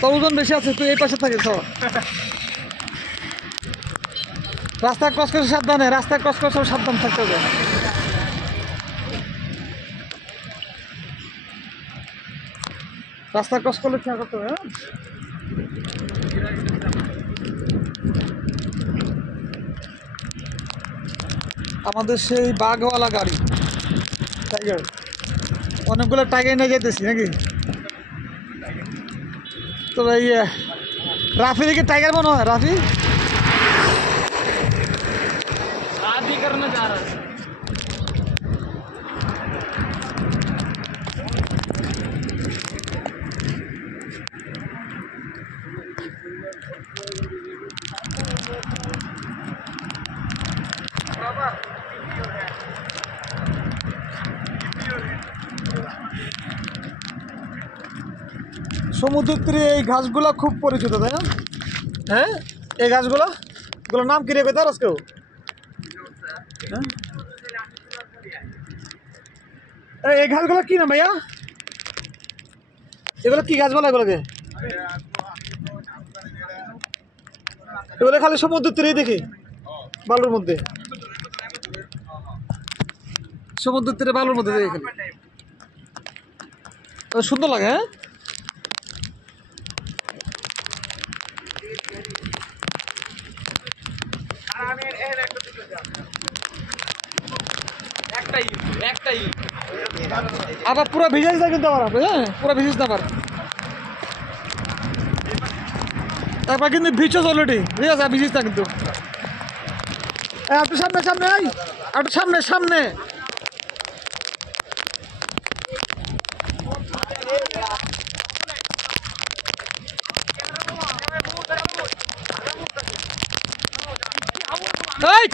তো ওজন বেশি আছে, তুই এই পাশে থাকিস। রাস্তা ক্রস করে সাবধানে, রাস্তা ক্রস করে সব সাবধান থাকতে হবে। রাস্তা ক্রস করলে খেয়াল করতে হবে। হ্যাঁ, আমাদের সেই বাঘওয়ালা গাড়ি টাইগার, অনেকগুলো টাইগার নিয়ে যেতেছি নাকি। তবে এই রাফি দেখি টাইগার মনে হয়। রাফি शादी करने जा रहा है। সমুদ্রের তীরে এই ঘাসগুলা খুব পরিচিত, তাই না? হ্যাঁ, এই ঘাসগুলো এগুলোর নাম কি রেখে তার আজকেও? হ্যাঁ, এই ঘাসগুলো কি নাম ভাইয়া? এগুলো কি গাছ বলে এগুলোকে? এগুলো খালি সমুদ্রের তীরেই দেখি, বালুর মধ্যে। সমুদ্রের তীরে বালুর মধ্যে দেখি খালি। সুন্দর লাগে। হ্যাঁ, আবার পুরো ভিজাইস না কিন্তু আবার। হ্যাঁ, পুরো ভিজিস না আবার। তারপর কিন্তু ভিজছ অলরেডি, ঠিক আছে? ভিজিস না কিন্তু। একটু সামনে সামনে, একটু সামনে সামনে। এই